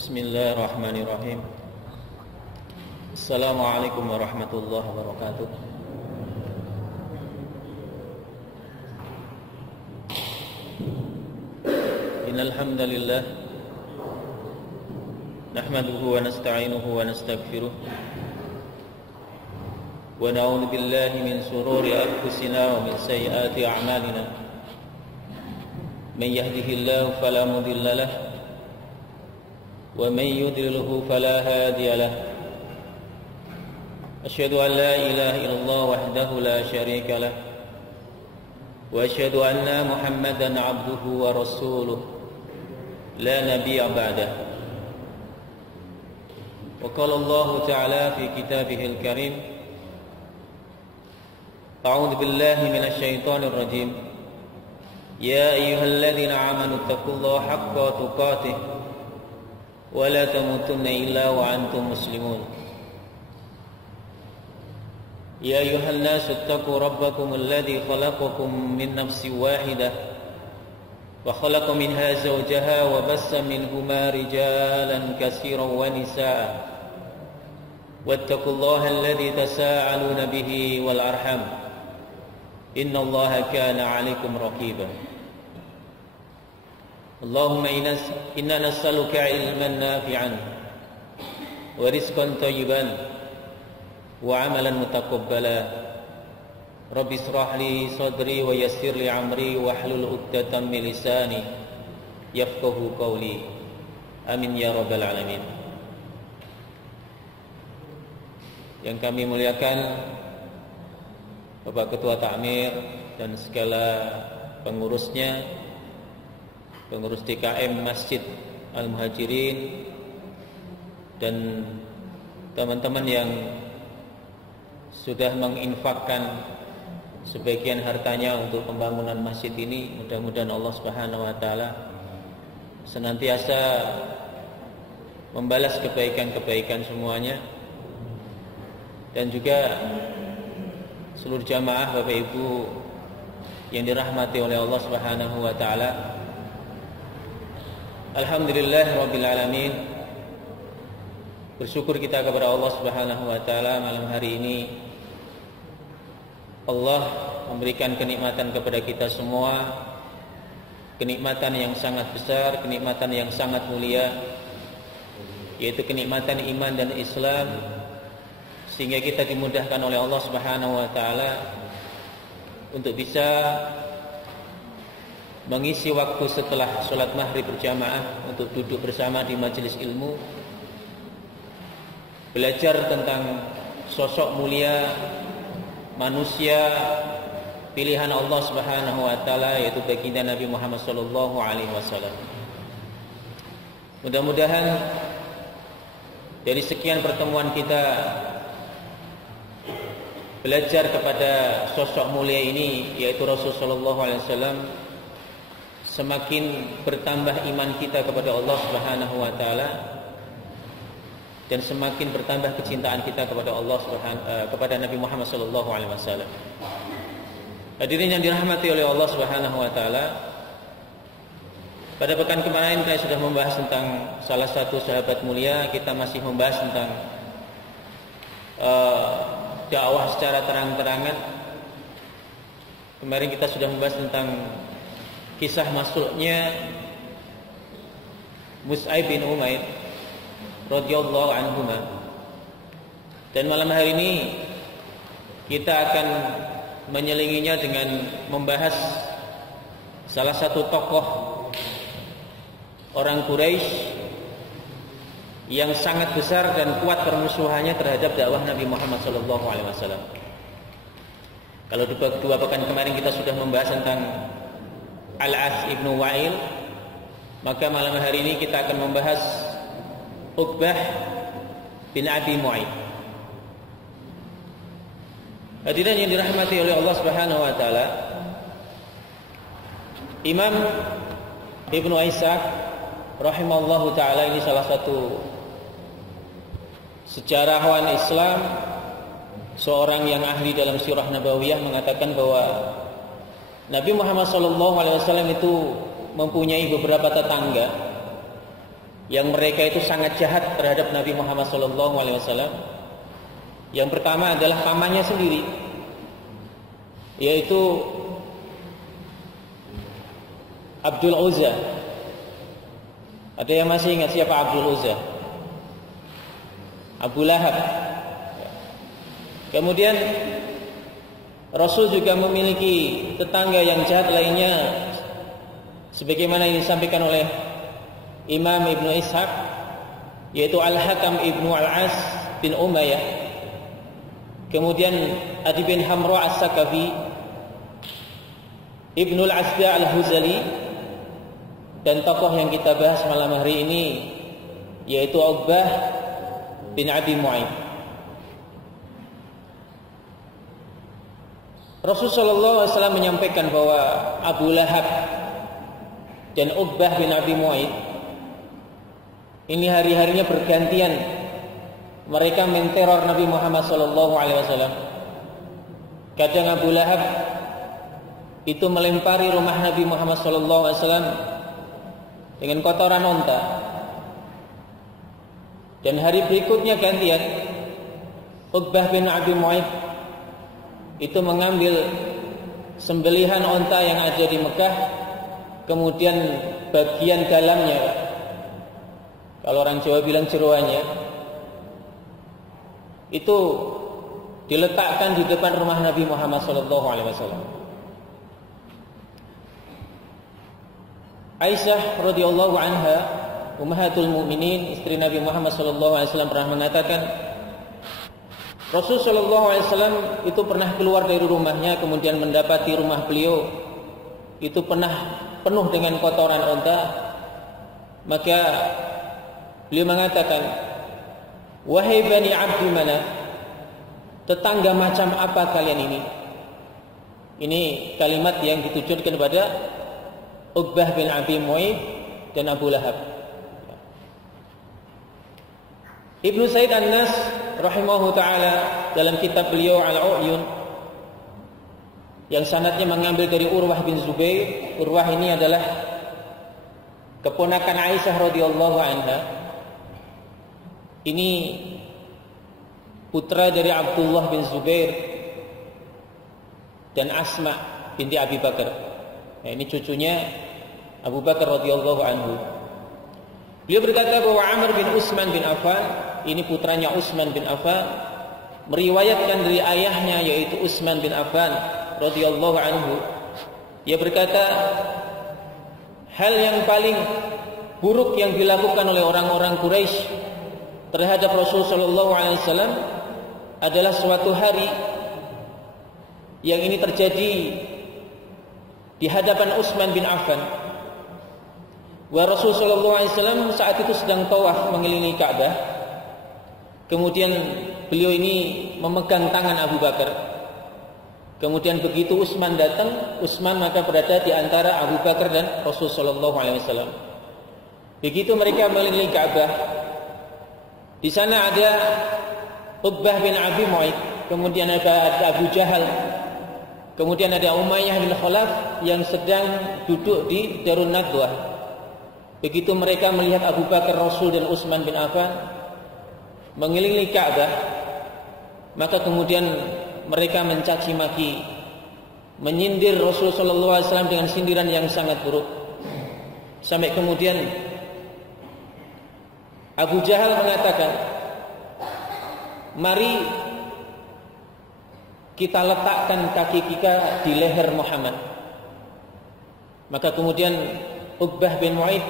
Bismillahirrahmanirrahim. Assalamualaikum warahmatullahi wabarakatuh. Innal hamdalillah nahmaduhu wa nasta'inuhu wa nastaghfiruh wa na'udzu billahi min shururi anfusina wa min sayyiati a'malina. Man yahdihillahu fala mudilla lahu wa man yudlilhu fala hadiya lahu. Asyhadu an la ilaha illallah wahdahu la syarika lah wa asyhadu anna Muhammadan abduhu wa rasuluh la nabiyya ba'dah. Wa qala Allah ta'ala fi kitabihil karim, a'udzu billahi minasy syaithanir rajim. Ya ayyuhalladzina amanu taqullaha haqqa tuqatih wa la tamutunna illa wa antum muslimun. Ya ayyuhan nasu ittaqu rabbakum alladzi khalaqakum min nafsin wahidah wa khalaqa minha zawjaha wa bassa minhuma rijalan katsiran wa nisaa. Wattaqullaha alladzi tasaaluna bihi wal arham. Innallaha kana 'alaikum raqiba. Allahumma inna nas'aluka ilman nafi'an wa rizqan thayyiban wa 'amalan mutaqabbala. Rabbi ishrah li sadri wa yassir li amri wa hlul 'uqdatam min lisani yafqahu qawli. Amin ya rabbal alamin. Yang kami muliakan Bapak Ketua Takmir dan segala pengurusnya, pengurus DKM Masjid Al-Muhajirin, dan teman-teman yang sudah menginfakkan sebagian hartanya untuk pembangunan masjid ini. Mudah-mudahan Allah Subhanahu wa taala senantiasa membalas kebaikan-kebaikan semuanya, dan juga seluruh jamaah Bapak Ibu yang dirahmati oleh Allah Subhanahu wa taala. Alhamdulillah rabbil alamin. Bersyukur kita kepada Allah Subhanahu wa taala, malam hari ini Allah memberikan kenikmatan kepada kita semua, kenikmatan yang sangat besar, kenikmatan yang sangat mulia, yaitu kenikmatan iman dan Islam, sehingga kita dimudahkan oleh Allah Subhanahu wa taala untuk bisa mengisi waktu setelah sholat maghrib berjamaah untuk duduk bersama di majelis ilmu, belajar tentang sosok mulia manusia pilihan Allah Subhanahu wa taala, yaitu baginda Nabi Muhammad sallallahu alaihi wasallam. Mudah-mudahan dari sekian pertemuan kita belajar kepada sosok mulia ini, yaitu Rasul sallallahu alaihi wasallam, semakin bertambah iman kita kepada Allah Subhanahu wa taala, dan semakin bertambah kecintaan kita kepada Allah kepada Nabi Muhammad sallallahu alaihi wasallam. Hadirin yang dirahmati oleh Allah Subhanahu wa taala, pada pekan kemarin saya sudah membahas tentang salah satu sahabat mulia. Kita masih membahas tentang dakwah secara terang-terangan. Kemarin kita sudah membahas tentang kisah masuknya Mus'ab bin Umair radhiyallahu anhuma. Dan malam hari ini kita akan menyelinginya dengan membahas salah satu tokoh orang Quraisy yang sangat besar dan kuat permusuhannya terhadap dakwah Nabi Muhammad SAW. Kalau dua pekan kemarin kita sudah membahas tentang Al-As ibnu Wa'il, maka malam hari ini kita akan membahas Uqbah bin Abi Mu'ayth. Hadirin yang dirahmati oleh Allah Subhanahu wa taala, Imam Ibnu Ishaq rahimallahu taala ini salah satu sejarawan Islam, seorang yang ahli dalam sirah nabawiyah, mengatakan bahwa Nabi Muhammad SAW itu mempunyai beberapa tetangga yang mereka itu sangat jahat terhadap Nabi Muhammad SAW. Yang pertama adalah pamannya sendiri, yaitu Abdul Uzza. Ada yang masih ingat siapa Abdul Uzza? Abu Lahab. Kemudian Rasul juga memiliki tetangga yang jahat lainnya, sebagaimana yang disampaikan oleh Imam Ibnu Ishaq, yaitu Al-Hakam Ibnu Al-As bin Umayyah. Kemudian Adi bin Hamra As-Sakafi, Ibnu Al-Asda Al-Huzali, dan tokoh yang kita bahas malam hari ini yaitu Uqbah bin Abi Mu'ayth. Rasulullah SAW menyampaikan bahwa Abu Lahab dan Uqbah bin Abi Mu'ayth ini hari-harinya bergantian mereka menteror Nabi Muhammad SAW. Kadang Abu Lahab itu melempari rumah Nabi Muhammad SAW dengan kotoran onta, dan hari berikutnya gantian Uqbah bin Abi Mu'ayth itu mengambil sembelihan onta yang ada di Mekah, kemudian bagian dalamnya, kalau orang Jawa bilang jeroannya, itu diletakkan di depan rumah Nabi Muhammad SAW. Aisyah radhiyallahu anha, ummahatul mukminin, istri Nabi Muhammad SAW, pernah mengatakan Rasulullah SAW itu pernah keluar dari rumahnya, kemudian mendapati rumah beliau itu pernah penuh dengan kotoran onta. Maka beliau mengatakan, wahai Bani Abdi Manaf, tetangga macam apa kalian ini? Ini kalimat yang ditujukan kepada Uqbah bin Abi Mu'ayth dan Abu Lahab. Ibnu Said An-Nas rahimahu ta'ala dalam kitab beliau Al-Uyun, yang sanadnya mengambil dari Urwah bin Zubair. Urwah ini adalah keponakan Aisyah radhiyallahu anha. Ini putra dari Abdullah bin Zubair dan Asma binti Abi Bakar. Nah, ini cucunya Abu Bakar radhiyallahu anhu. Beliau berkata bahwa Amr bin Utsman bin Affan, ini putranya Utsman bin Affan, meriwayatkan dari ayahnya yaitu Utsman bin Affan radhiyallahu anhu. Dia berkata, hal yang paling buruk yang dilakukan oleh orang-orang Quraisy terhadap Rasulullah SAW adalah suatu hari yang ini terjadi di hadapan Utsman bin Affan. Wa Rasulullah SAW saat itu sedang tawaf mengelilingi Ka'bah. Kemudian beliau ini memegang tangan Abu Bakar. Kemudian begitu Utsman datang, Utsman maka berada di antara Abu Bakar dan Rasulullah SAW. Begitu mereka mengelilingi Ka'bah, di sana ada Uqbah bin Abi Mu'ayth, kemudian ada Abu Jahal, kemudian ada Umayyah bin Khalaf yang sedang duduk di Darun Nadwah. Begitu mereka melihat Abu Bakar, Rasul dan Utsman bin Affan mengelilingi Ka'bah, maka kemudian mereka mencaci maki, menyindir Rasulullah SAW dengan sindiran yang sangat buruk. Sampai kemudian Abu Jahal mengatakan, mari kita letakkan kaki kita di leher Muhammad. Maka kemudian Uqbah bin Mu'ayth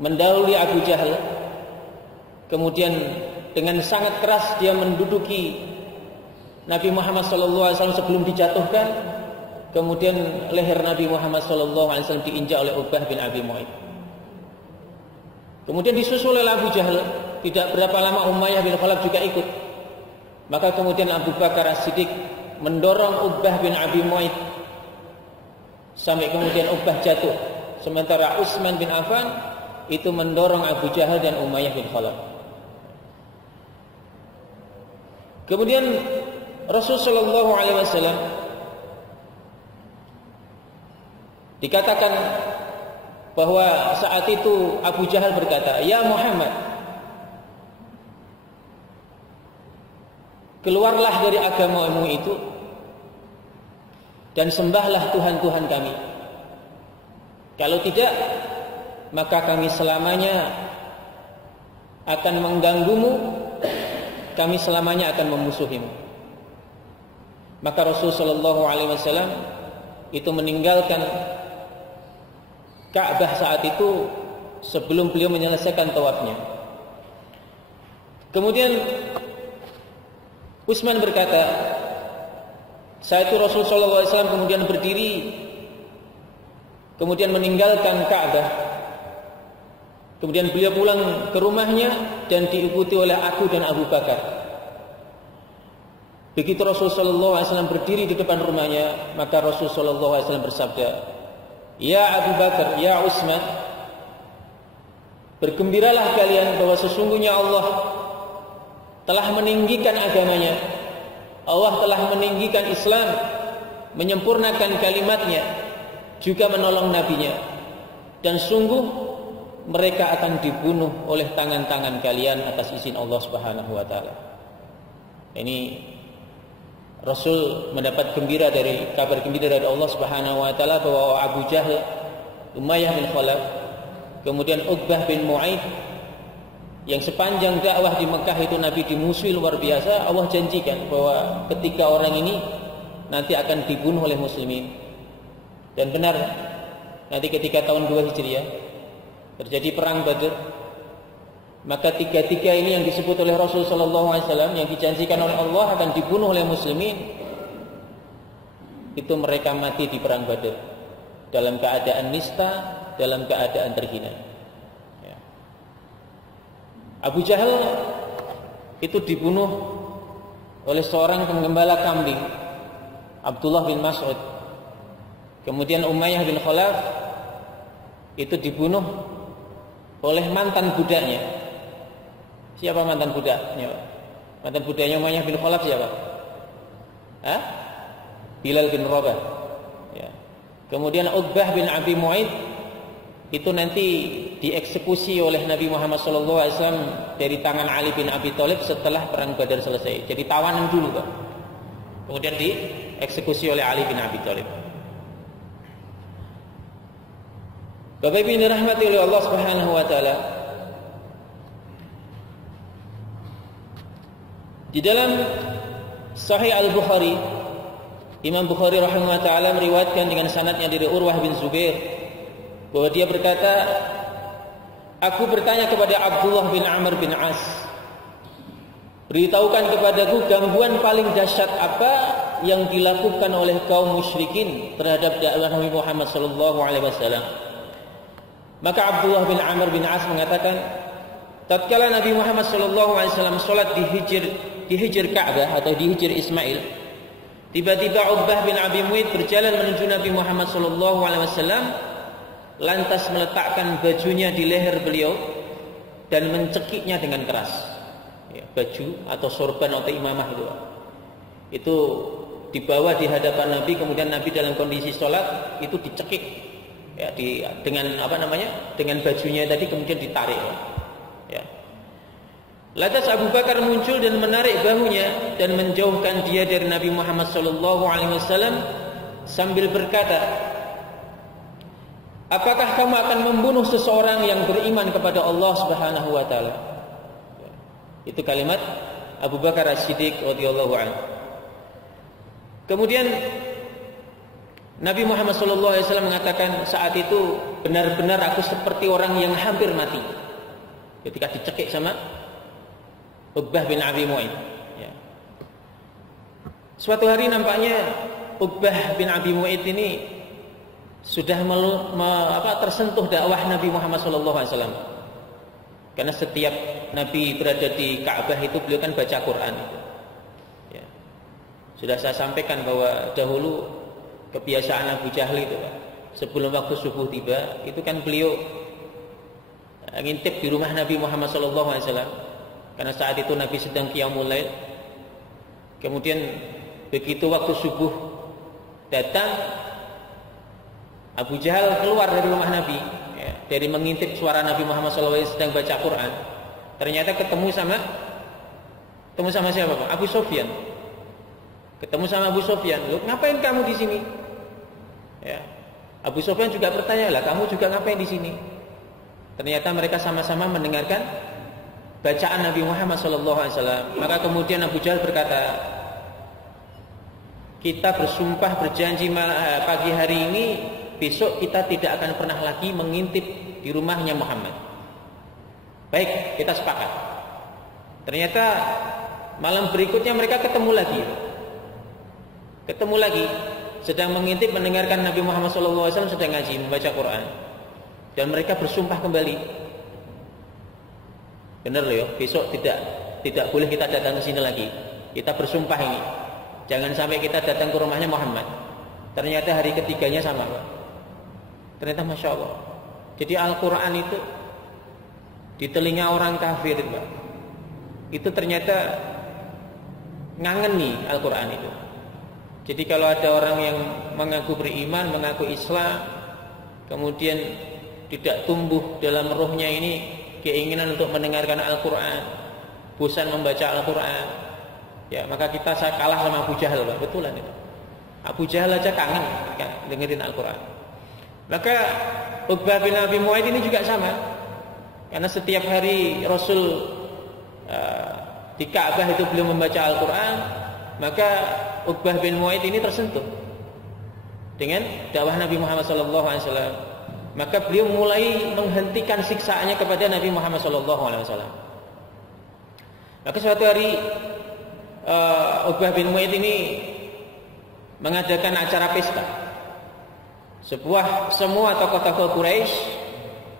mendahului Abu Jahal, kemudian dengan sangat keras dia menduduki Nabi Muhammad SAW sebelum dijatuhkan. Kemudian leher Nabi Muhammad SAW diinjak oleh Uqbah bin Abi Mu'ayth. Kemudian disusul oleh Abu Jahal. Tidak berapa lama Umayyah bin Khalaf juga ikut. Maka kemudian Abu Bakar As-Siddiq mendorong Uqbah bin Abi Mu'ayth sampai kemudian Uqbah jatuh. Sementara Utsman bin Affan itu mendorong Abu Jahal dan Umayyah bin Khalaf. Kemudian Rasulullah SAW dikatakan bahwa saat itu Abu Jahal berkata, "Ya Muhammad, keluarlah dari agamamu itu dan sembahlah Tuhan-Tuhan kami. Kalau tidak, maka kami selamanya akan mengganggumu, kami selamanya akan memusuhimu." Maka Rasulullah sallallahu alaihi wasallam itu meninggalkan Ka'bah saat itu sebelum beliau menyelesaikan tawafnya. Kemudian Utsman berkata, saat itu Rasulullah sallallahu alaihi wasallam kemudian berdiri, kemudian meninggalkan Ka'bah. Kemudian beliau pulang ke rumahnya dan diikuti oleh aku dan Abu Bakar. Begitu Rasulullah sallallahu alaihi wasallam berdiri di depan rumahnya, maka Rasulullah sallallahu alaihi wasallam bersabda, "Ya Abu Bakar, ya Utsman, bergembiralah kalian bahwa sesungguhnya Allah telah meninggikan agamanya. Allah telah meninggikan Islam, menyempurnakan kalimatnya, juga menolong nabinya. Dan sungguh mereka akan dibunuh oleh tangan-tangan kalian atas izin Allah Subhanahu wa taala." Ini Rasul mendapat kabar gembira dari Allah Subhanahu wa taala bahwa Abu Jahal, Umayyah bin Khalaf, kemudian Uqbah bin Mu'aid yang sepanjang dakwah di Mekah itu Nabi dimusuhi luar biasa, Allah janjikan bahwa ketika orang ini nanti akan dibunuh oleh muslimin. Dan benar, nanti ketika tahun 2 Hijriah terjadi perang Badr, maka tiga-tiga ini yang disebut oleh Rasul sallallahu alaihi wasallam yang dijanjikan oleh Allah akan dibunuh oleh muslimin, itu mereka mati di perang Badr dalam keadaan nista, dalam keadaan terhina. Ya. Abu Jahal itu dibunuh oleh seorang penggembala kambing, Abdullah bin Mas'ud. Kemudian Umayyah bin Khalaf itu dibunuh oleh mantan budaknya. Siapa mantan budaknya? Mantan budaknya Umayyah bin Khalaf siapa? Bilal bin Rabah. Ya. Kemudian Uqbah bin Abi Mu'aid itu nanti dieksekusi oleh Nabi Muhammad SAW dari tangan Ali bin Abi Thalib setelah perang Badar selesai. Jadi tawanan dulu, Pak. Kemudian dieksekusi oleh Ali bin Abi Thalib. Bapak Ibu yang dirahmati oleh Allah Subhanahu wa taala, di dalam Sahih Al-Bukhari, Imam Bukhari rahimahullah taala meriwayatkan dengan sanadnya dari Urwah bin Zubair bahwa dia berkata, "Aku bertanya kepada Abdullah bin Amr bin As, beritahukan kepadaku gangguan paling dahsyat apa yang dilakukan oleh kaum musyrikin terhadap dakwah Nabi Muhammad sallallahu alaihi wasallam." Maka Abdullah bin Amr bin As mengatakan, tatkala Nabi Muhammad SAW sholat di hijr Ka'bah atau di hijr Ismail, tiba-tiba Uqbah bin Abi Mu'aid berjalan menuju Nabi Muhammad SAW, lantas meletakkan bajunya di leher beliau dan mencekiknya dengan keras. Ya, baju atau sorban atau imamah itu dibawa di hadapan Nabi, kemudian Nabi dalam kondisi sholat itu dicekik. Ya, dengan bajunya tadi kemudian ditarik. Ya. Lantas Abu Bakar muncul dan menarik bahunya dan menjauhkan dia dari Nabi Muhammad SAW sambil berkata, "Apakah kamu akan membunuh seseorang yang beriman kepada Allah Subhanahu wa taala?" Ya. Itu kalimat Abu Bakar As-Siddiq radhiyallahu anhu. Kemudian Nabi Muhammad SAW mengatakan, saat itu benar-benar aku seperti orang yang hampir mati ketika dicekik sama Uqbah bin Abi Mu'aid. Ya. Suatu hari nampaknya Uqbah bin Abi Mu'aid ini sudah tersentuh dakwah Nabi Muhammad SAW. Karena setiap Nabi berada di Ka'bah itu beliau kan baca Quran. Ya. Sudah saya sampaikan bahwa dahulu kebiasaan Abu Jahal itu, sebelum waktu subuh tiba, itu kan beliau ngintip di rumah Nabi Muhammad SAW, karena saat itu Nabi sedang qiyamul lail. Kemudian begitu waktu subuh datang, Abu Jahal keluar dari rumah Nabi. Ya. dari mengintip suara Nabi Muhammad SAW sedang baca Quran, ternyata ketemu sama siapa Pak? Abu Sufyan. Ketemu sama Abu Sufyan. Loh, ngapain kamu di sini? Ya. Abu Sufyan juga bertanya, lah kamu juga ngapain di sini? Ternyata mereka sama-sama mendengarkan bacaan Nabi Muhammad SAW. Maka kemudian Abu Jahal berkata, kita bersumpah berjanji pagi hari ini, besok kita tidak akan pernah lagi mengintip di rumahnya Muhammad. Baik, kita sepakat. Ternyata malam berikutnya mereka ketemu lagi, sedang mengintip mendengarkan Nabi Muhammad SAW sedang ngaji membaca Quran, dan mereka bersumpah kembali, benar loh ya, besok tidak boleh kita datang ke sini lagi. Kita bersumpah ini, jangan sampai kita datang ke rumahnya Muhammad. Ternyata hari ketiganya sama Pak. Ternyata Masya Allah. Jadi Al-Quran itu di telinga orang kafir Pak, itu ternyata ngangeni Al-Quran itu. Jadi kalau ada orang yang mengaku beriman, mengaku Islam, kemudian tidak tumbuh dalam rohnya ini keinginan untuk mendengarkan Al-Quran, bosan membaca Al-Quran, ya maka kita kalah sama Abu Jahal Pak. Betulan itu. Abu Jahal aja kangen dengerin Al-Quran. Maka Uqbah bin Abi Mu'aid ini juga sama. Karena setiap hari Rasul di Ka'bah itu beliau membaca Al-Quran, maka Uqbah bin Mu'aid ini tersentuh dengan dakwah Nabi Muhammad SAW. Maka beliau mulai menghentikan siksaannya kepada Nabi Muhammad SAW. Maka suatu hari Uqbah bin Mu'aid ini mengadakan acara pesta. Semua tokoh-tokoh Quraisy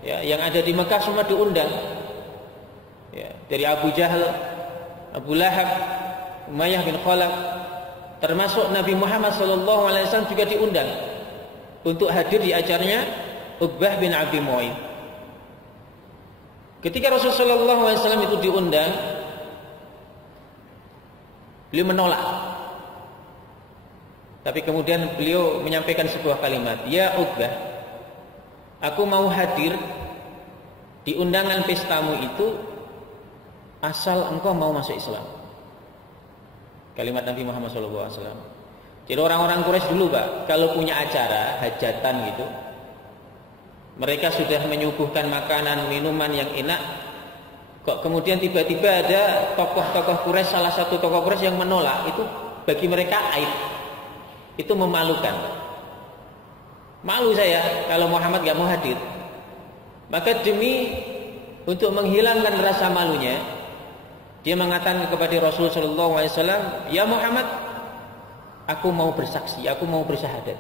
ya, yang ada di Mekah semua diundang. Ya, dari Abu Jahal, Abu Lahab, Umayyah bin Khalaf, termasuk Nabi Muhammad SAW juga diundang untuk hadir di acaranya Uqbah bin Abi Mu'aid. Ketika Rasulullah SAW itu diundang, beliau menolak. Tapi kemudian beliau menyampaikan sebuah kalimat, ya Uqbah, aku mau hadir di undangan pestamu itu asal engkau mau masuk Islam. Kalimat Nabi Muhammad SAW. Jadi orang-orang Quraisy dulu Pak, kalau punya acara hajatan gitu, mereka sudah menyuguhkan makanan, minuman yang enak, kok kemudian tiba-tiba ada tokoh-tokoh Quraisy, salah satu tokoh Quraisy yang menolak, itu bagi mereka aib. Itu memalukan. Malu saya kalau Muhammad gak mau hadir. Maka demi untuk menghilangkan rasa malunya, dia mengatakan kepada Rasulullah SAW, ya Muhammad, aku mau bersaksi, aku mau bersyahadat.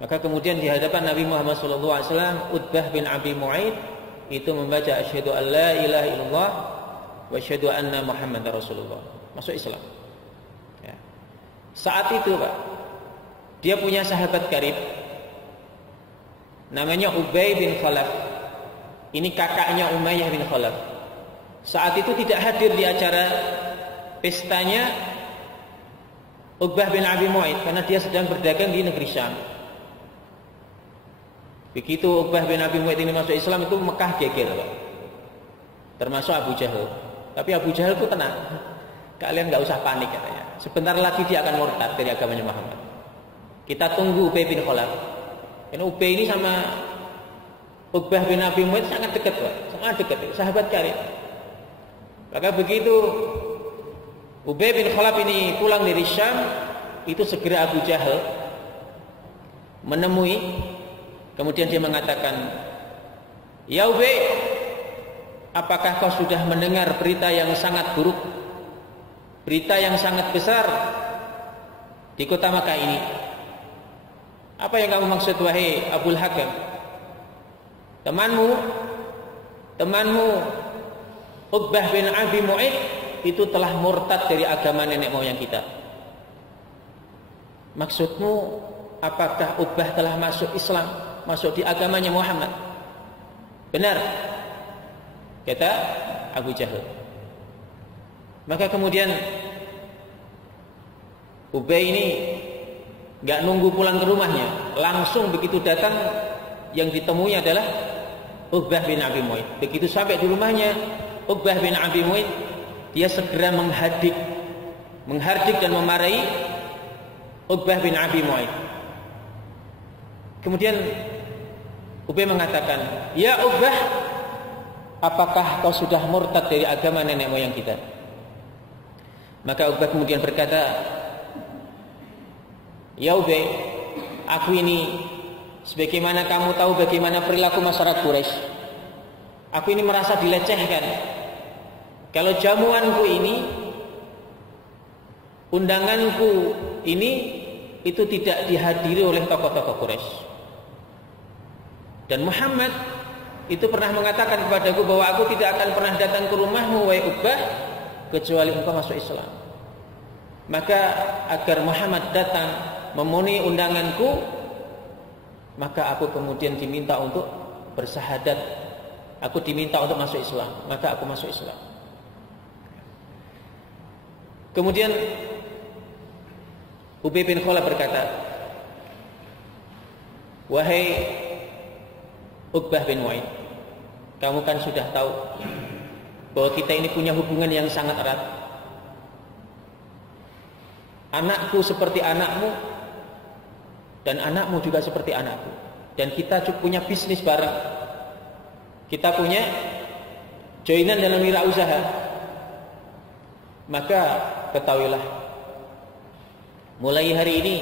Maka kemudian di hadapan Nabi Muhammad SAW, Uqbah bin Abi Mu'aid itu membaca asyhadu an la ilaha illallah wa asyhadu anna Muhammadar Rasulullah, masuk Islam. Ya. Saat itu Pak, dia punya sahabat karib namanya Ubay bin Khalaf. Ini kakaknya Umayyah bin Khalaf. Saat itu tidak hadir di acara pestanya Uqbah bin Abi Mu'aid karena dia sedang berdagang di negeri Syam. Begitu Uqbah bin Abi Mu'aid ini masuk Islam, itu Mekah geger Pak. Termasuk Abu Jahal. Tapi Abu Jahal itu tenang. Kalian gak usah panik katanya. Sebentar lagi dia akan murtad dari agamanya Muhammad. Kita tunggu Ubay bin Khalaf. Karena Ubay ini sama Uqbah bin Abi Mu'aid sangat dekat Pak. Sangat dekat, sahabat karib. Maka begitu Ubay bin Khalaf ini pulang dari Syam, itu segera Abu Jahal menemui. Kemudian dia mengatakan, ya Ubay, apakah kau sudah mendengar berita yang sangat buruk, berita yang sangat besar di kota Makkah ini? Apa yang kamu maksud wahai Abul Hakam? Temanmu Uqbah bin Abi Mu'aid itu telah murtad dari agama nenek moyang kita. Maksudmu, apakah Uqbah telah masuk Islam, masuk di agamanya Muhammad? Benar, kata Abu Jahal. Maka kemudian Ubay ini gak nunggu pulang ke rumahnya, langsung begitu datang yang ditemui adalah Uqbah bin Abi Mu'ayth. Begitu sampai di rumahnya Uqbah bin Abi Mu'ayth, dia segera menghardik dan memarahi Uqbah bin Abi Mu'ayth. Kemudian Ubay mengatakan, "Ya Uqbah, apakah kau sudah murtad dari agama nenek moyang kita?" Maka Uqbah kemudian berkata, "Ya Ubay, aku ini sebagaimana kamu tahu bagaimana perilaku masyarakat Quraisy. Aku ini merasa dilecehkan. Kalau jamuanku ini, undanganku ini itu tidak dihadiri oleh tokoh-tokoh Quraisy. Dan Muhammad itu pernah mengatakan kepadaku bahwa aku tidak akan pernah datang ke rumahmu, wahai Uqbah, kecuali engkau masuk Islam. Maka agar Muhammad datang memenuhi undanganku, maka aku kemudian diminta untuk bersahadat. Aku diminta untuk masuk Islam, maka aku masuk Islam." Kemudian Ubay bin Khalaf berkata, "Wahai Uqbah bin Mu'ayth, kamu kan sudah tahu bahwa kita ini punya hubungan yang sangat erat. Anakku seperti anakmu, dan anakmu juga seperti anakku. Dan kita punya bisnis bareng. Kita punya joinan dalam wirausaha. Maka ketahuilah, mulai hari ini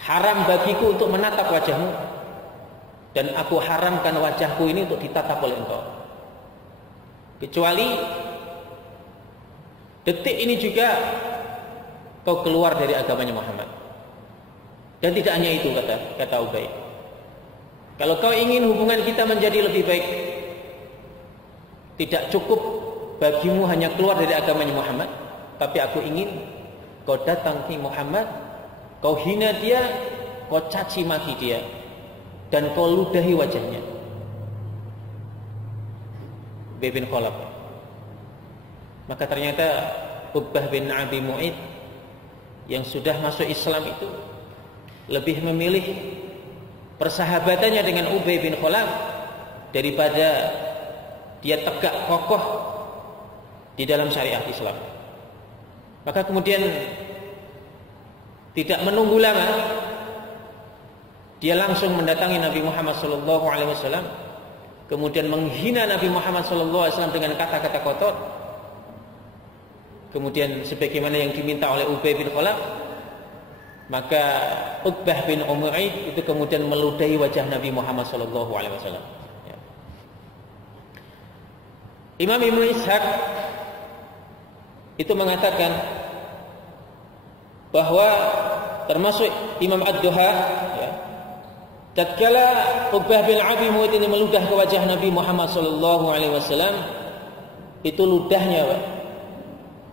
haram bagiku untuk menatap wajahmu, dan aku haramkan wajahku ini untuk ditatap oleh engkau. Kecuali detik ini juga kau keluar dari agamanya Muhammad." Dan tidak hanya itu, kata Ubay. Kalau kau ingin hubungan kita menjadi lebih baik, tidak cukup bagimu hanya keluar dari agamanya Muhammad, tapi aku ingin kau datang ke Muhammad, kau hina dia, kau caci maki dia, dan kau ludahi wajahnya. Ubay bin Khalaf. Maka ternyata Uqbah bin Abi Mu'ayth yang sudah masuk Islam itu lebih memilih persahabatannya dengan Ubay bin Khalaf daripada dia tegak kokoh di dalam syariat Islam. Maka kemudian tidak menunggu lama, dia langsung mendatangi Nabi Muhammad SAW, kemudian menghina Nabi Muhammad SAW dengan kata-kata kotor. Kemudian sebagaimana yang diminta oleh Ubay bin Khalaf, maka Uqbah bin Mu'ayth itu kemudian meludahi wajah Nabi Muhammad SAW. Ya. Imam Ibnu Ishaq itu mengatakan bahwa termasuk Imam Ad-Duha, ya, tatkala Uqbah bin Abi Mu'ayth ini meludah ke wajah Nabi Muhammad SAW, itu ludahnya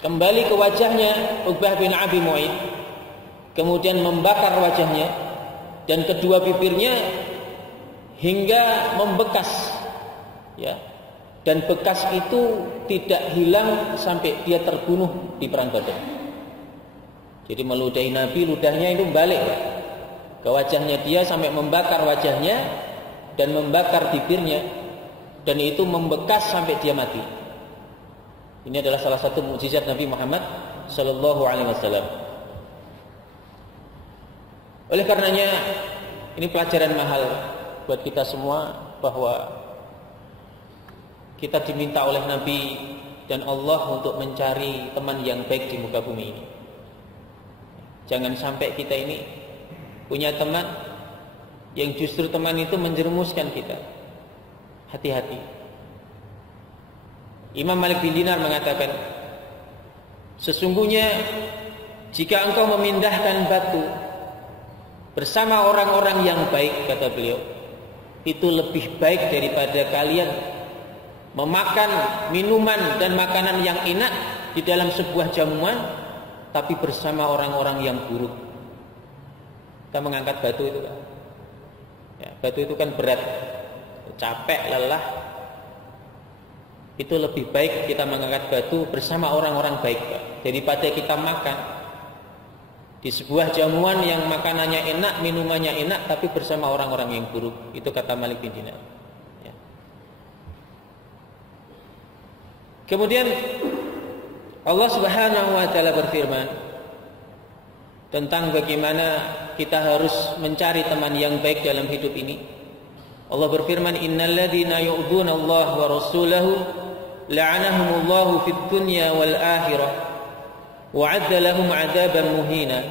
kembali ke wajahnya Uqbah bin Abi Mu'ayth, kemudian membakar wajahnya dan kedua bibirnya hingga membekas, ya, dan bekas itu tidak hilang sampai dia terbunuh di perang Badar. Jadi meludahi Nabi, ludahnya itu balik, ya, ke wajahnya dia sampai membakar wajahnya dan membakar bibirnya, dan itu membekas sampai dia mati. Ini adalah salah satu mukjizat Nabi Muhammad sallallahu alaihi wasallam. Oleh karenanya ini pelajaran mahal buat kita semua, bahwa kita diminta oleh Nabi dan Allah untuk mencari teman yang baik di muka bumi ini. Jangan sampai kita ini punya teman yang justru teman itu menjerumuskan kita. Hati-hati. Imam Malik bin Dinar mengatakan, sesungguhnya jika engkau memindahkan batu bersama orang-orang yang baik, kata beliau, itu lebih baik daripada kalian memakan minuman dan makanan yang enak di dalam sebuah jamuan, tapi bersama orang-orang yang buruk. Kita mengangkat batu itu kan, ya, batu itu kan berat, capek, lelah. Itu lebih baik kita mengangkat batu bersama orang-orang baik, Pak, daripada kita makan di sebuah jamuan yang makanannya enak, minumannya enak, tapi bersama orang-orang yang buruk. Itu kata Malik bin Dinar. Ya. Kemudian Allah Subhanahu wa taala berfirman tentang bagaimana kita harus mencari teman yang baik dalam hidup ini. Allah berfirman, innalladzina yu'dzuna Allah wa rasulahu la'anahumullahu fid dunya wal akhirah wa'adda lahum 'adzaban muhina.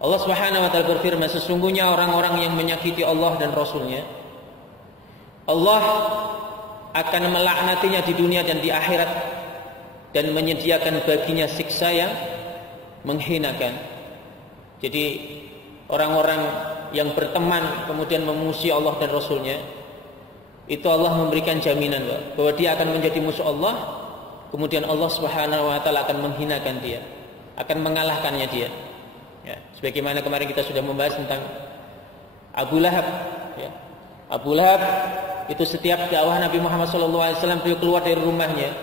Allah Subhanahu wa taala berfirman, sesungguhnya orang-orang yang menyakiti Allah dan Rasulnya, Allah akan melaknatinya di dunia dan di akhirat dan menyediakan baginya siksa yang menghinakan. Jadi orang-orang yang berteman kemudian memusuhi Allah dan Rasulnya, itu Allah memberikan jaminan bahwa dia akan menjadi musuh Allah. Kemudian Allah Subhanahu wa taala akan menghinakan dia, akan mengalahkannya dia. Ya, sebagaimana kemarin kita sudah membahas tentang Abu Lahab. Ya. Abu Lahab itu setiap dakwah Nabi Muhammad SAW beliau keluar dari rumahnya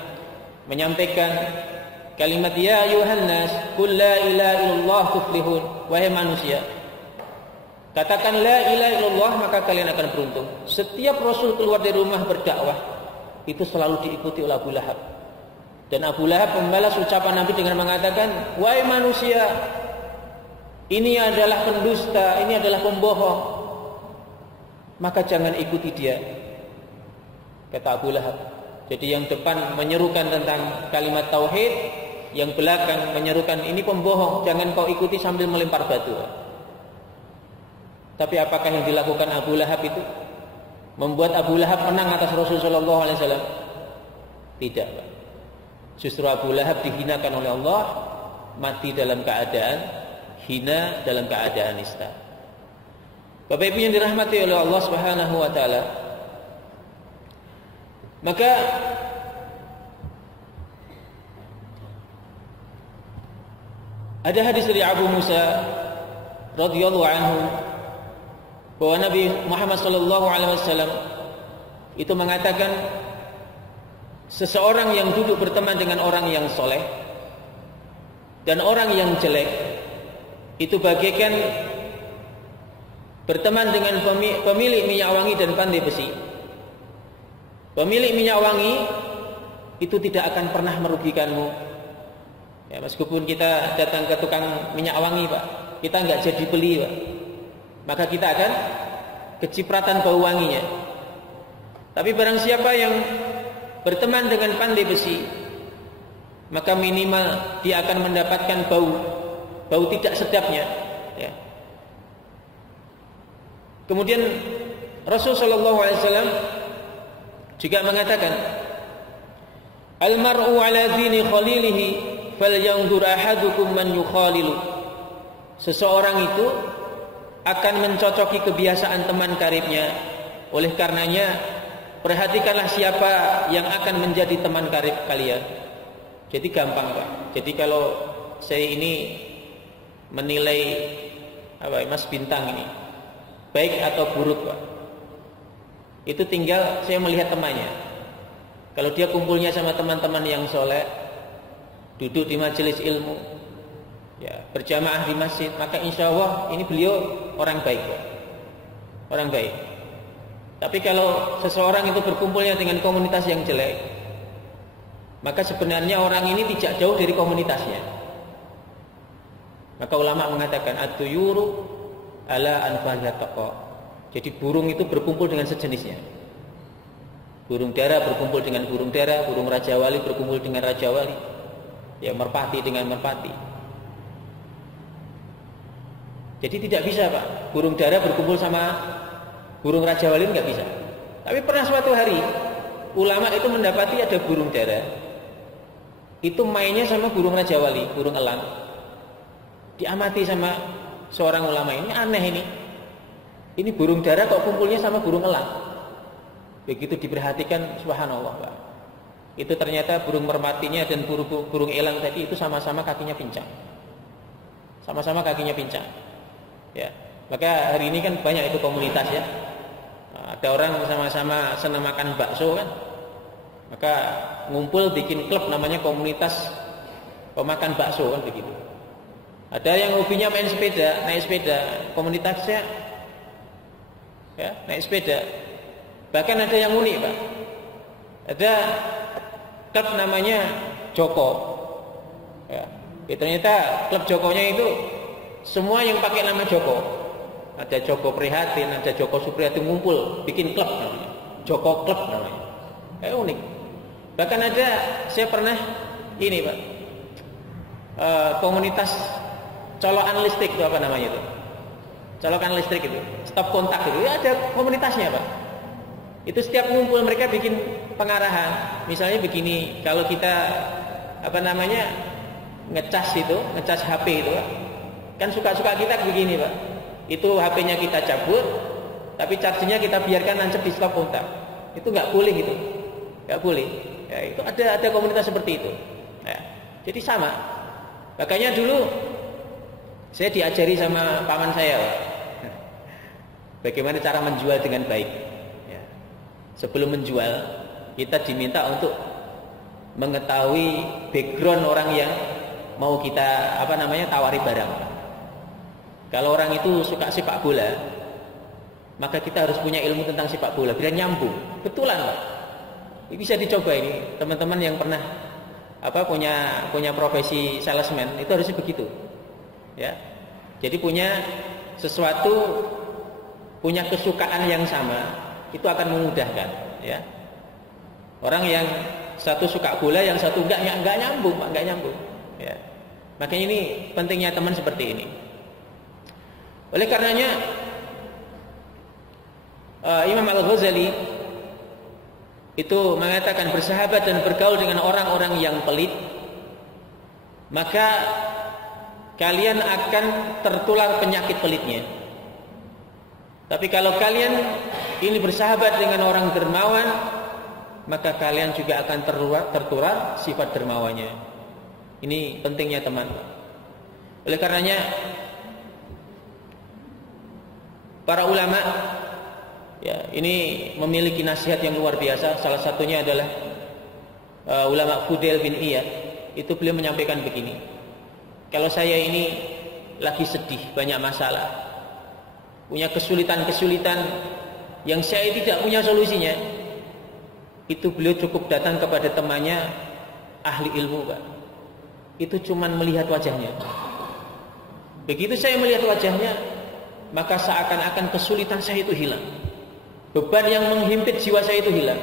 menyampaikan kalimat ya ayuhan nas qul la ilaha illallah tuflihun, wahai manusia, katakan la ilaha illallah maka kalian akan beruntung. Setiap Rasul keluar dari rumah berdakwah itu selalu diikuti oleh Abu Lahab. Dan Abu Lahab membalas ucapan Nabi dengan mengatakan, wahai manusia, ini adalah pendusta, ini adalah pembohong, maka jangan ikuti dia, kata Abu Lahab. Jadi yang depan menyerukan tentang kalimat tauhid, yang belakang menyerukan ini pembohong, jangan kau ikuti sambil melempar batu. Tapi apakah yang dilakukan Abu Lahab itu membuat Abu Lahab menang atas Rasulullah SAW? Tidak. Justru Abu Lahab dihinakan oleh Allah, mati dalam keadaan hina, dalam keadaan nista. Bapak Ibu yang dirahmati oleh Allah Subhanahu wa taala, maka ada hadis dari Abu Musa radhiyallahu anhu bahwa Nabi Muhammad sallallahu alaihi wasallam itu mengatakan, seseorang yang duduk berteman dengan orang yang soleh dan orang yang jelek itu bagaikan berteman dengan pemilik minyak wangi dan pandai besi. Pemilik minyak wangi itu tidak akan pernah merugikanmu. Ya, meskipun kita datang ke tukang minyak wangi, Pak, kita nggak jadi beli, Pak, maka kita akan kecipratan bau wanginya. Tapi barang siapa yang berteman dengan pandai besi, maka minimal dia akan mendapatkan bau tidak sedapnya. Ya. Kemudian Rasulullah SAW juga mengatakan, al-mar'u ala dini khalilihi falyanzur ahadukum man yukhalilu. Seseorang itu akan mencocoki kebiasaan teman karibnya. Oleh karenanya perhatikanlah siapa yang akan menjadi teman karib kalian. Jadi gampang, Pak. Jadi kalau saya ini menilai Mas Bintang ini baik atau buruk, Pak, itu tinggal saya melihat temannya. Kalau dia kumpulnya sama teman-teman yang soleh, duduk di majelis ilmu, ya, berjamaah di masjid, maka insya Allah ini beliau orang baik, Pak. Orang baik. Tapi kalau seseorang itu berkumpulnya dengan komunitas yang jelek, maka sebenarnya orang ini tidak jauh dari komunitasnya. Maka ulama mengatakan at-tuyuru ala anfalha taqa. Jadi burung itu berkumpul dengan sejenisnya. Burung dara berkumpul dengan burung dara, burung raja wali berkumpul dengan raja wali, ya, merpati dengan merpati. Jadi tidak bisa, Pak, burung dara berkumpul sama burung raja wali, nggak bisa. Tapi pernah suatu hari ulama itu mendapati ada burung dara itu mainnya sama burung raja wali, burung elang. Diamati sama seorang ulama, ini aneh ini. Ini burung dara kok kumpulnya sama burung elang. Begitu diperhatikan, subhanallah, Pak, itu ternyata burung merpatinya dan burung elang tadi itu sama-sama kakinya pincang. Sama-sama kakinya pincang. Ya. Maka hari ini kan banyak itu komunitas, ya. Ada orang sama-sama senang makan bakso kan, maka ngumpul bikin klub namanya komunitas pemakan bakso kan begitu. Ada yang hobinya main sepeda, naik sepeda, komunitasnya ya, naik sepeda. Bahkan ada yang unik, Pak. Ada klub namanya Joko. Ya. Ternyata klub Jokonya itu semua yang pakai nama Joko. Ada Joko Prihatin, ada Joko Suprihatin ngumpul, bikin klub namanya. Joko Klub namanya. Unik. Bahkan ada, saya pernah ini, Pak. Komunitas colokan listrik itu apa namanya itu? Colokan listrik itu, stop kontak itu. Ya, ada komunitasnya, Pak. Itu setiap ngumpul mereka bikin pengarahan. Misalnya begini, kalau kita apa namanya? Ngecas HP itu, Pak. Kan suka-suka kita begini, Pak. Itu HP-nya kita cabut, tapi charge-nya kita biarkan nancep di stop kontak. Itu nggak boleh itu. Nggak boleh. Ya, itu ada komunitas seperti itu. Ya. Jadi sama. Makanya dulu saya diajari sama paman saya, Pak, bagaimana cara menjual dengan baik. Ya. Sebelum menjual, kita diminta untuk mengetahui background orang yang mau kita apa namanya tawari barang. Kalau orang itu suka sepak bola, maka kita harus punya ilmu tentang sepak bola biar nyambung. Betulan, Pak. Ini bisa dicoba ini, teman-teman yang pernah punya profesi salesman itu harusnya begitu. Ya. Jadi punya sesuatu, punya kesukaan yang sama, itu akan memudahkan, ya. Orang yang satu suka bola, yang satu enggak nyambung, enggak nyambung, ya. Makanya ini pentingnya teman seperti ini. Oleh karenanya Imam Al-Ghazali itu mengatakan bersahabat dan bergaul dengan orang-orang yang pelit, maka kalian akan tertular penyakit pelitnya. Tapi kalau kalian ini bersahabat dengan orang dermawan, maka kalian juga akan tertular sifat dermawannya. Ini pentingnya teman. Oleh karenanya para ulama ya ini memiliki nasihat yang luar biasa. Salah satunya adalah ulama Fudail bin Iyad. Itu beliau menyampaikan begini: kalau saya ini lagi sedih, banyak masalah, punya kesulitan-kesulitan yang saya tidak punya solusinya, itu beliau cukup datang kepada temannya ahli ilmu, Pak. Itu cuman melihat wajahnya. Begitu saya melihat wajahnya, maka seakan-akan kesulitan saya itu hilang. Beban yang menghimpit jiwa saya itu hilang.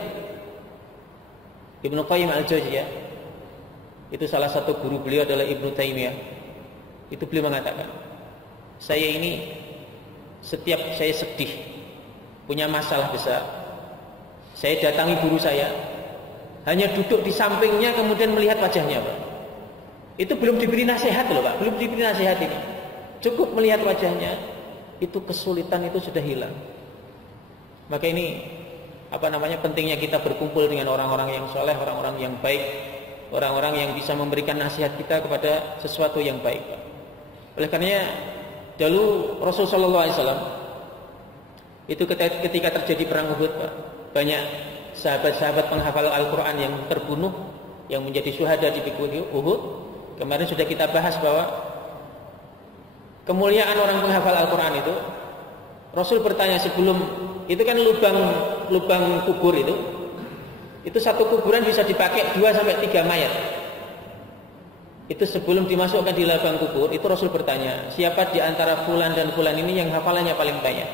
Ibnu Qayyim Al-Jauziyah, itu salah satu guru beliau adalah Ibnu Taimiyah. Itu beliau mengatakan, saya ini setiap saya sedih, punya masalah besar, saya datangi guru saya, hanya duduk di sampingnya kemudian melihat wajahnya, Pak. Itu belum diberi nasihat loh, Pak. Belum diberi nasihat ini. Cukup melihat wajahnya, itu kesulitan itu sudah hilang. Maka ini pentingnya kita berkumpul dengan orang-orang yang soleh, orang-orang yang baik, orang-orang yang bisa memberikan nasihat kita kepada sesuatu yang baik, Pak. Oleh karenanya dulu Rasulullah SAW itu ketika terjadi perang Uhud, Pak, banyak sahabat-sahabat penghafal Al-Quran yang terbunuh, yang menjadi syuhada di Uhud. Kemarin sudah kita bahas bahwa kemuliaan orang penghafal Al-Quran itu, Rasul bertanya sebelum itu kan lubang kubur itu satu kuburan bisa dipakai 2-3 mayat. Itu sebelum dimasukkan di lubang kubur, itu Rasul bertanya, siapa di antara fulan dan fulan ini yang hafalannya paling banyak?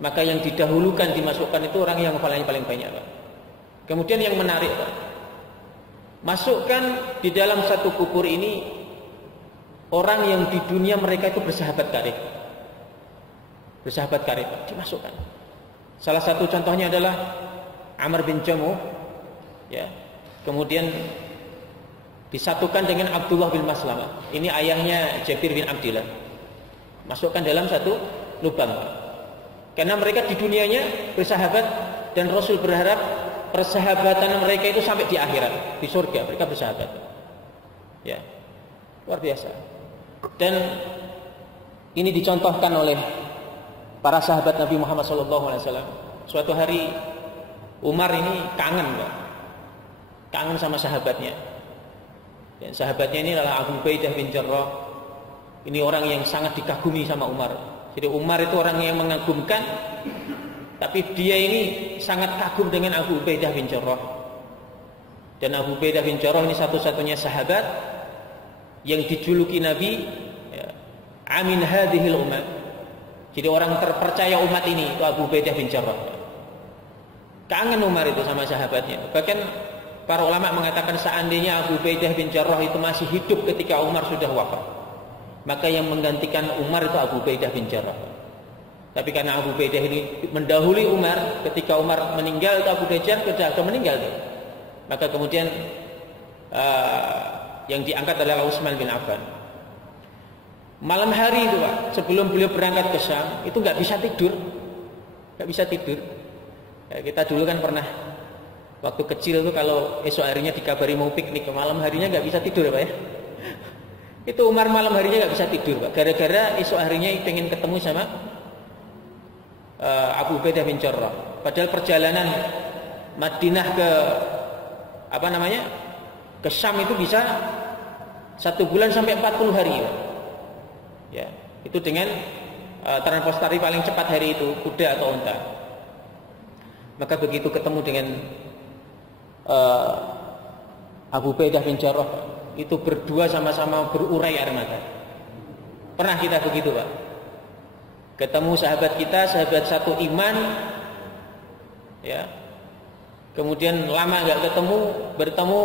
Maka yang didahulukan dimasukkan itu orang yang hafalannya paling banyak, Pak. Kemudian yang menarik, Pak, masukkan di dalam satu kubur ini orang yang di dunia mereka itu bersahabat karib. Bersahabat karib, dimasukkan. Salah satu contohnya adalah Amr bin Jamuh, ya. Kemudian disatukan dengan Abdullah bin Maslamah. Ini ayahnya Jabir bin Abdillah. Masukkan dalam satu lubang. Karena mereka di dunianya bersahabat, dan Rasul berharap persahabatan mereka itu sampai di akhirat, di surga mereka bersahabat. Ya. Luar biasa. Dan ini dicontohkan oleh para sahabat Nabi Muhammad SAW. Suatu hari Umar ini kangen, Pak. Kangen sama sahabatnya. Dan sahabatnya ini adalah Abu Ubaidah bin Jarrah. Ini orang yang sangat dikagumi sama Umar. Jadi Umar itu orang yang mengagumkan, tapi dia ini sangat kagum dengan Abu Ubaidah bin Jarrah. Dan Abu Ubaidah bin Jarrah ini satu-satunya sahabat yang dijuluki Nabi Amin hadhil umat. Jadi orang terpercaya umat ini itu Abu Ubaidah bin Jarrah. Kangen Umar itu sama sahabatnya. Bahkan para ulama mengatakan seandainya Abu Ubaidah bin Jarrah itu masih hidup ketika Umar sudah wafat, maka yang menggantikan Umar itu Abu Ubaidah bin Jarrah. Tapi karena Abu Ubaidah ini mendahului Umar, ketika Umar meninggal itu Abu Ubaidah sudah meninggal tuh. Maka kemudian yang diangkat adalah Utsman bin Affan. Malam hari itu Pak, sebelum beliau berangkat ke Syam, itu nggak bisa tidur. Ya, kita dulu kan pernah waktu kecil tuh kalau esok harinya dikabari mau piknik, malam harinya nggak bisa tidur ya Pak ya. Itu Umar malam harinya nggak bisa tidur Pak, gara-gara esok harinya pengen ketemu sama Abu Ubaidah bin Jarrah. Padahal perjalanan Madinah ke Syam itu bisa 1 bulan sampai 40 hari Pak. Ya, itu dengan transportasi paling cepat hari itu kuda atau unta. Maka begitu ketemu dengan Abu Ubaidah bin Jarrah, itu berdua sama-sama berurai air mata. Pernah kita begitu Pak? Ketemu sahabat kita, sahabat satu iman, ya. Kemudian lama nggak bertemu,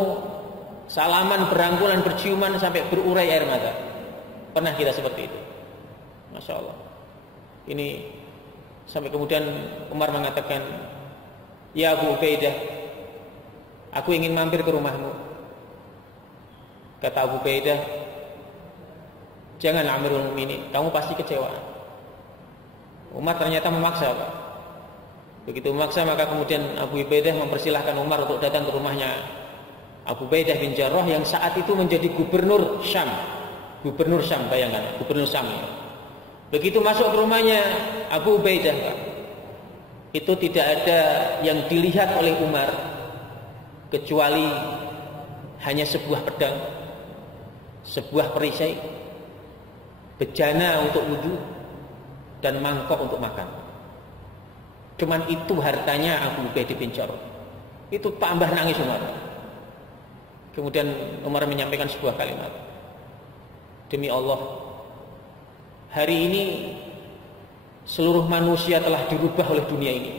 salaman, berangkulan, berciuman sampai berurai air mata. Pernah kita seperti itu. Masya Allah. Ini sampai kemudian Umar mengatakan, ya Abu Ubaidah, aku ingin mampir ke rumahmu. Kata Abu Ubaidah, jangan Amirul Mukminin, kamu pasti kecewa. Umar ternyata memaksa Pak. Begitu memaksa maka kemudian Abu Ubaidah mempersilahkan Umar untuk datang ke rumahnya Abu Ubaidah bin Jarrah yang saat itu menjadi gubernur Syam. Gubernur Syam, bayangkan, gubernur Syam. Begitu masuk ke rumahnya Abu Ubaidah, itu tidak ada yang dilihat oleh Umar kecuali hanya sebuah pedang, sebuah perisai, bejana untuk wudhu, dan mangkok untuk makan. Cuman itu hartanya Abu Ubaidah bin Jarrah. Itu tambah nangis Umar. Kemudian Umar menyampaikan sebuah kalimat, demi Allah, hari ini seluruh manusia telah dirubah oleh dunia ini,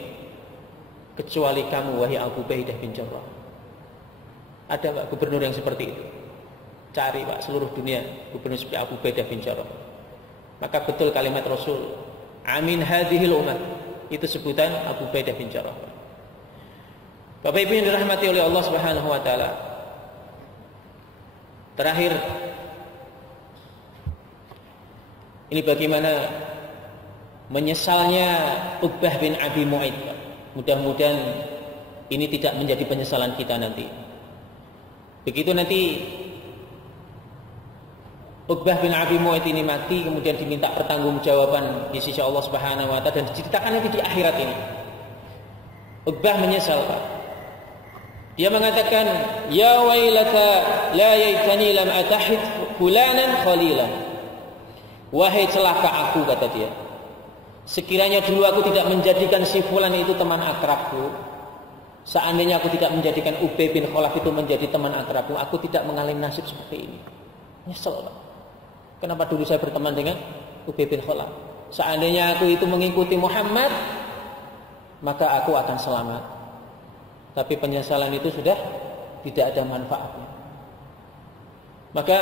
kecuali kamu wahai Abu Ubaidah bin Jarrah. Ada Pak gubernur yang seperti itu? Cari Pak seluruh dunia gubernur seperti Abu Ubaidah bin Jarrah. Maka betul kalimat Rasul, amin hadhil umat, itu sebutan Abu Ubaidah bin Jarrah. Bapak Ibu yang dirahmati oleh Allah Subhanahu wa taala, terakhir ini bagaimana menyesalnya Uqbah bin Abi Mu'aid. Mudah-mudahan ini tidak menjadi penyesalan kita nanti. Begitu nanti Uqbah bin Abi Mu'aid ini mati, kemudian diminta pertanggungjawaban di sisi Allah Subhanahu wa taala dan diceritakan nanti di akhirat ini. Uqbah menyesal Pak. Dia mengatakan, ya wailata la yaitani lam atahid fulanan khalilan. Wahai celaka aku, kata dia, sekiranya dulu aku tidak menjadikan si fulan itu teman akrabku, seandainya aku tidak menjadikan Ubay bin Khalaf itu menjadi teman akrabku, aku tidak mengalami nasib seperti ini. Nyesel Pak. Kenapa dulu saya berteman dengan Ubay bin Khalaf? Seandainya aku itu mengikuti Muhammad, maka aku akan selamat. Tapi penyesalan itu sudah tidak ada manfaatnya. Maka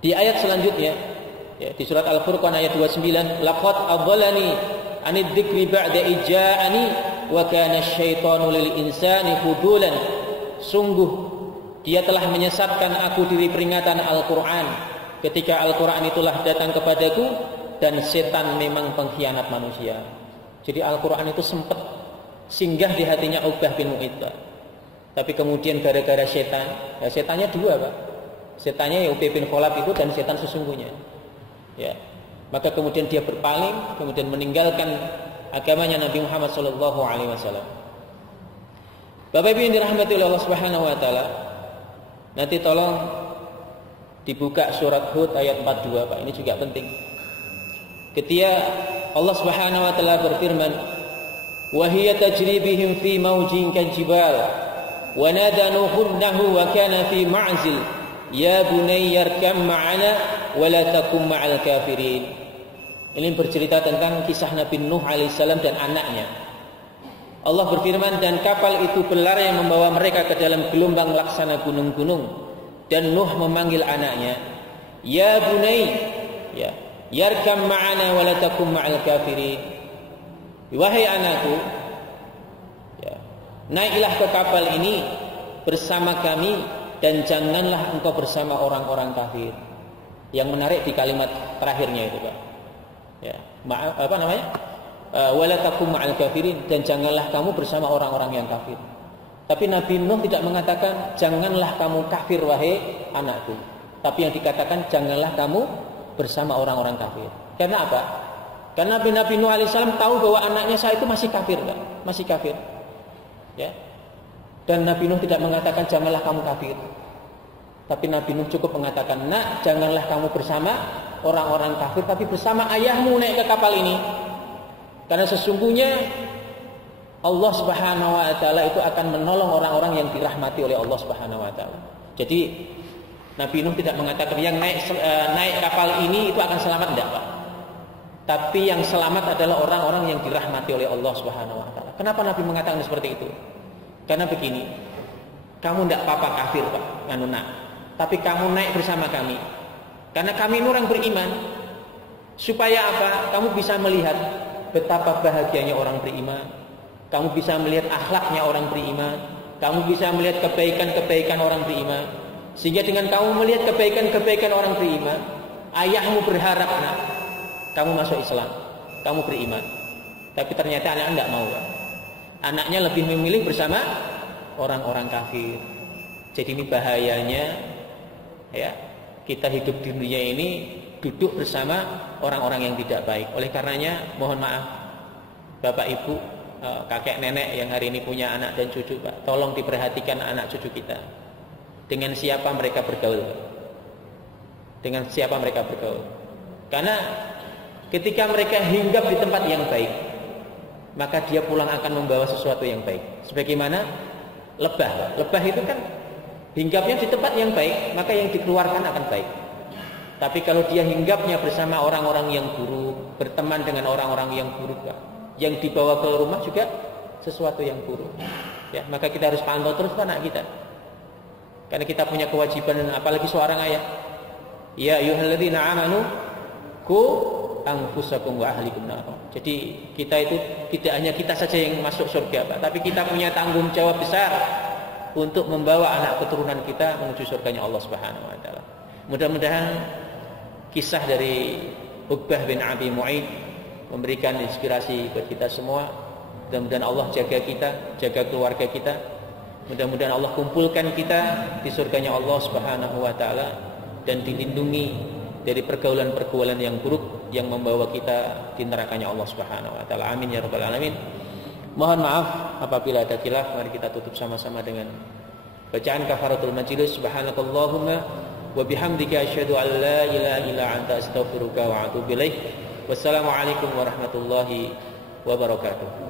di ayat selanjutnya, ya, di surat Al-Furqan ayat 29, laqad adallani anid dzikri ba'da ija'ani wa kana asyaitanu lil insani fudulan. Sungguh dia telah menyesatkan aku dari peringatan Al-Qur'an ketika Al-Qur'an itulah datang kepadaku, dan setan memang pengkhianat manusia. Jadi Al-Qur'an itu sempat singgah di hatinya Uqbah bin Mu'aid. Tapi kemudian gara-gara setan, ya setannya dua Pak. Setannya ya Ubay bin Khalaf itu dan setan sesungguhnya. Ya. Maka kemudian dia berpaling, kemudian meninggalkan agamanya Nabi Muhammad sallallahu alaihi wasallam. Bapak Ibu yang dirahmati oleh Allah Subhanahu wa taala, nanti tolong Dibuka surat Hud ayat 42, Pak. Ini juga penting. Ketika Allah Subhanahu wa taala berfirman, "Wa hiya tajri bihim fi mawjin kajibal, wa nada nuhunnahu wa kana fi ma'zil, ya bunayya arkam ma'ana wa la takum ma'al kafirin." Ini bercerita tentang kisah Nabi Nuh alaihissalam dan anaknya. Allah berfirman, dan kapal itu berlari yang membawa mereka ke dalam gelombang laksana gunung-gunung. Dan Nuh memanggil anaknya, "Ya bunai, ya, yarkam ma'ana wa la takum ma'al kafirin." Wahai anakku, ya, naiklah ke kapal ini bersama kami dan janganlah engkau bersama orang-orang kafir. Yang menarik di kalimat terakhirnya itu, Pak. Ya, apa namanya? Wala takum ma'al kafirin, dan janganlah kamu bersama orang-orang yang kafir. Tapi Nabi Nuh tidak mengatakan janganlah kamu kafir wahai anakku. Tapi yang dikatakan janganlah kamu bersama orang-orang kafir. Karena apa? Karena Nabi Nuh alaihissalam tahu bahwa anaknya saya itu masih kafir, Pak. Masih kafir. Ya. Dan Nabi Nuh tidak mengatakan janganlah kamu kafir. Tapi Nabi Nuh cukup mengatakan, "Nak, janganlah kamu bersama orang-orang kafir, tapi bersama ayahmu naik ke kapal ini." Karena sesungguhnya Allah Subhanahu wa taala itu akan menolong orang-orang yang dirahmati oleh Allah Subhanahu wa taala. Jadi Nabi Nuh tidak mengatakan yang naik kapal ini itu akan selamat, enggak, Pak. Tapi yang selamat adalah orang-orang yang dirahmati oleh Allah Subhanahu wa taala. Kenapa Nabi mengatakan seperti itu? Karena begini, kamu enggak apa-apa kafir, Pak, Nak. Tapi kamu naik bersama kami. Karena kami ini orang beriman. Supaya apa? Kamu bisa melihat betapa bahagianya orang beriman. Kamu bisa melihat akhlaknya orang beriman. Kamu bisa melihat kebaikan-kebaikan orang beriman. Sehingga dengan kamu melihat kebaikan-kebaikan orang beriman, ayahmu berharap, nak, kamu masuk Islam, kamu beriman. Tapi ternyata anaknya tidak mau, Pak. Anaknya lebih memilih bersama orang-orang kafir. Jadi ini bahayanya, ya, kita hidup di dunia ini duduk bersama orang-orang yang tidak baik. Oleh karenanya, mohon maaf, Bapak Ibu, kakek nenek yang hari ini punya anak dan cucu, Pak, tolong diperhatikan anak cucu kita. Dengan siapa mereka bergaul, Pak. Dengan siapa mereka bergaul. Karena ketika mereka hinggap di tempat yang baik, maka dia pulang akan membawa sesuatu yang baik. Sebagaimana lebah, Pak. Lebah itu kan hinggapnya di tempat yang baik, maka yang dikeluarkan akan baik. Tapi kalau dia hinggapnya bersama orang-orang yang buruk, berteman dengan orang-orang yang buruk, Pak, yang dibawa ke rumah juga sesuatu yang buruk. Ya, maka kita harus pantau terus anak kita. Karena kita punya kewajiban, apalagi seorang ayah. Ya ayyuhalladzina amanu qu anfusakum wa ahlikum nar. Jadi kita itu tidak hanya kita saja yang masuk surga, Pak, tapi kita punya tanggung jawab besar untuk membawa anak keturunan kita menuju surganya Allah Subhanahu wa taala. Mudah-mudahan kisah dari Uqbah bin Abi Mu'aid memberikan inspirasi buat kita semua. Mudah-mudahan Allah jaga kita, jaga keluarga kita. Mudah-mudahan Allah kumpulkan kita di surganya Allah Subhanahu wa taala dan dilindungi dari pergaulan-pergaulan yang buruk yang membawa kita di nerakanya Allah Subhanahu wa taala. Amin ya rabbal alamin. Mohon maaf apabila ada khilaf. Mari kita tutup sama-sama dengan bacaan kafaratul majlis. Subhanakallahumma wa bihamdika asyhadu an la ilaha illa anta astaghfiruka wa atubu ilaik. Wassalamualaikum warahmatullahi wabarakatuh.